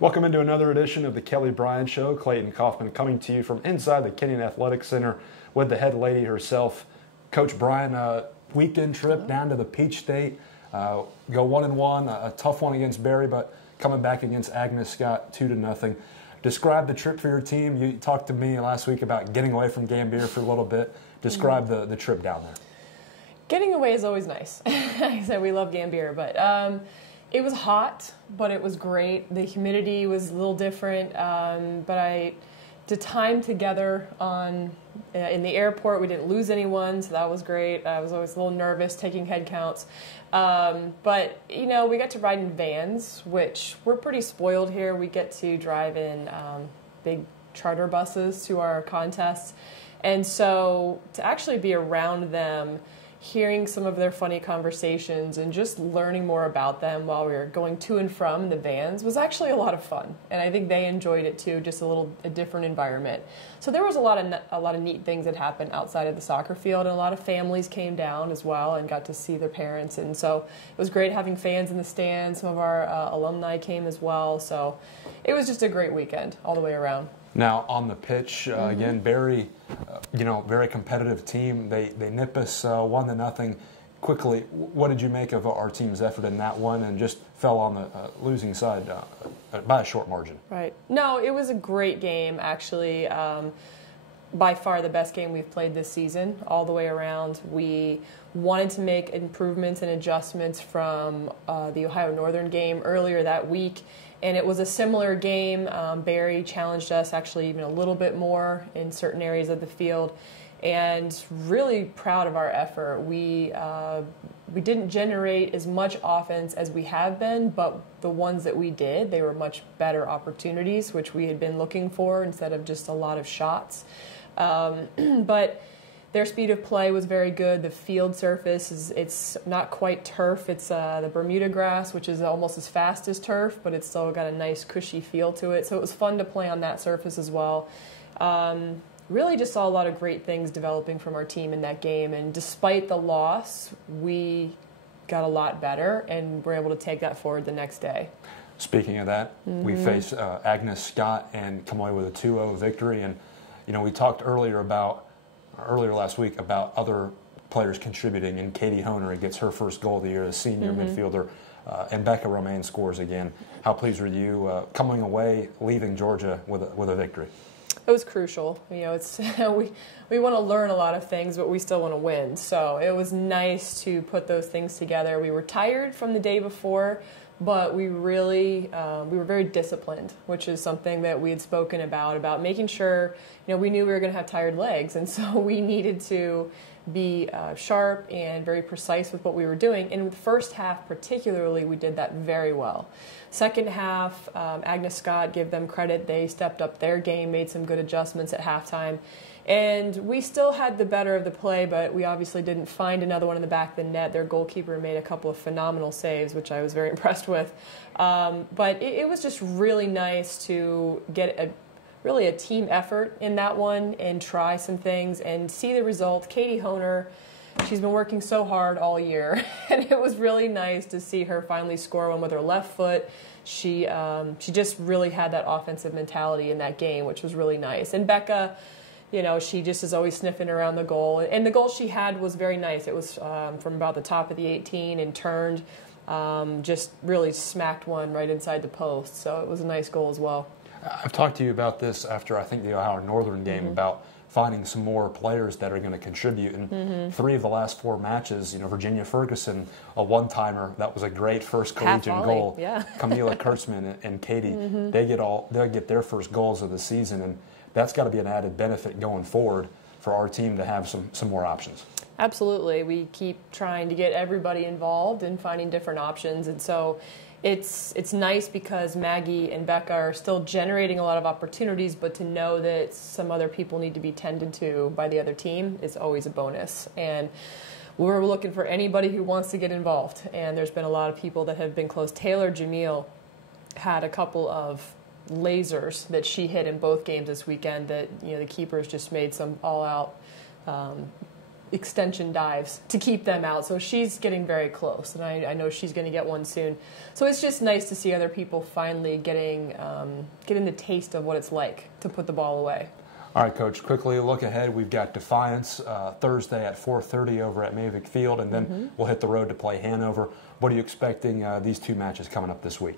Welcome into another edition of the Kelly Bryan Show. Clayton Coffman coming to you from inside the Kenyon Athletic Center with the head lady herself. Coach Bryan, weekend trip down to the Peach State. Go 1-1, a tough one against Barry, but coming back against Agnes Scott 2-0. Describe the trip for your team. You talked to me last week about getting away from Gambier for a little bit. Describe the trip down there. Getting away is always nice. Like I said, we love Gambier, but it was hot, but it was great. The humidity was a little different, but the time together in the airport, we didn't lose anyone, so that was great. I was always a little nervous taking head counts. But, you know, we got to ride in vans, which we're pretty spoiled here. We get to drive in big charter buses to our contests. And so to actually be around them, hearing some of their funny conversations and just learning more about them while we were going to and from the vans was actually a lot of fun. And I think they enjoyed it too, just a different environment. So there was a lot of neat things that happened outside of the soccer field, and a lot of families came down as well and got to see their parents. And so it was great having fans in the stands. Some of our alumni came as well. So it was just a great weekend all the way around. Now, on the pitch, again, Barry, very competitive team. They nip us 1-0 quickly. What did you make of our team's effort in that one, and just fell on the losing side by a short margin? Right. No, it was a great game, actually. By far the best game we've played this season, all the way around. We wanted to make improvements and adjustments from the Ohio Northern game earlier that week. And it was a similar game. Barry challenged us actually even a little bit more in certain areas of the field, and really proud of our effort. We didn't generate as much offense as we have been, but the ones that we did, they were much better opportunities, which we had been looking for instead of just a lot of shots. But their speed of play was very good. The field surface, it's not quite turf. It's the Bermuda grass, which is almost as fast as turf, but it's still got a nice cushy feel to it. So it was fun to play on that surface as well. Really just saw a lot of great things developing from our team in that game. And despite the loss, we got a lot better and were able to take that forward the next day. Speaking of that, we faced Agnes Scott and come away with a 2-0 victory. And, we talked earlier last week about other players contributing, and Katie Honer gets her first goal of the year as senior midfielder, and Becca Romaine scores again. How pleased were you coming away, leaving Georgia with a victory? It was crucial. It's we want to learn a lot of things, but we still want to win. So it was nice to put those things together. We were tired from the day before, but we really we were very disciplined, which is something that we had spoken about making sure, we knew we were going to have tired legs, and so we needed to be sharp and very precise with what we were doing. And in the first half particularly, we did that very well. Second half, Agnes Scott, give them credit, they stepped up their game, made some good adjustments at halftime. And we still had the better of the play, but we obviously didn't find another one in the back of the net. Their goalkeeper made a couple of phenomenal saves, which I was very impressed with. But it was just really nice to get a team effort in that one and try some things and see the result. Katie Honer, she's been working so hard all year, and it was really nice to see her finally score one with her left foot. She just really had that offensive mentality in that game, which was really nice. And Becca, she just is always sniffing around the goal. And the goal she had was very nice. It was from about the top of the 18 and turned, just really smacked one right inside the post. So it was a nice goal as well. I've talked to you about this after, I think, the Ohio Northern game, about finding some more players that are going to contribute. And 3 of the last 4 matches, Virginia Ferguson, a one-timer, that was a great first collegiate goal. Yeah. Camila Kurtzman and Katie, they'll get their first goals of the season, and that's got to be an added benefit going forward for our team to have some more options. Absolutely. We keep trying to get everybody involved and finding different options, and so it's nice because Maggie and Becca are still generating a lot of opportunities, but to know that some other people need to be tended to by the other team is always a bonus. And we're looking for anybody who wants to get involved, and there's been a lot of people that have been close. Taylor Jamil had a couple of lasers that she hit in both games this weekend that the keepers just made some all-out extension dives to keep them out. So she's getting very close, and I know she's going to get one soon. So it's just nice to see other people finally getting the taste of what it's like to put the ball away. All right, Coach, quickly look ahead. We've got Defiance Thursday at 4:30 over at Mavic Field, and then we'll hit the road to play Hanover. What are you expecting these two matches coming up this week?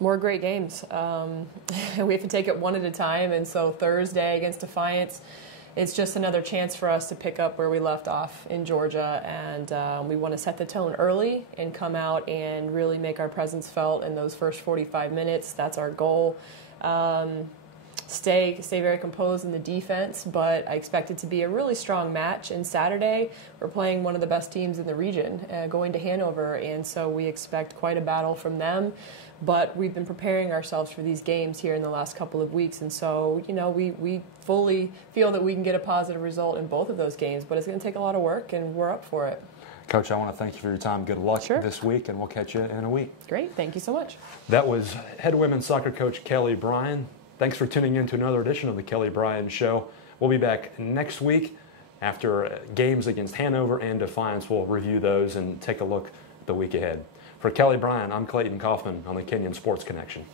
More great games. We have to take it one at a time, and so Thursday against Defiance, it's just another chance for us to pick up where we left off in Georgia, and we want to set the tone early and come out and really make our presence felt in those first 45 minutes. That's our goal. Stay very composed in the defense, but I expect it to be a really strong match. And Saturday, we're playing one of the best teams in the region, going to Hanover, and so we expect quite a battle from them. But we've been preparing ourselves for these games here in the last couple of weeks, and so, you know, we fully feel that we can get a positive result in both of those games, but it's going to take a lot of work, and we're up for it. Coach, I want to thank you for your time. Good luck Sure. this week, and we'll catch you in a week. Great. Thank you so much. That was head women's soccer coach Kelly Bryan. Thanks for tuning in to another edition of the Kelly Bryan Show. We'll be back next week after games against Hanover and Defiance. We'll review those and take a look the week ahead. For Kelly Bryan, I'm Clayton Coffman on the Kenyon Sports Connection.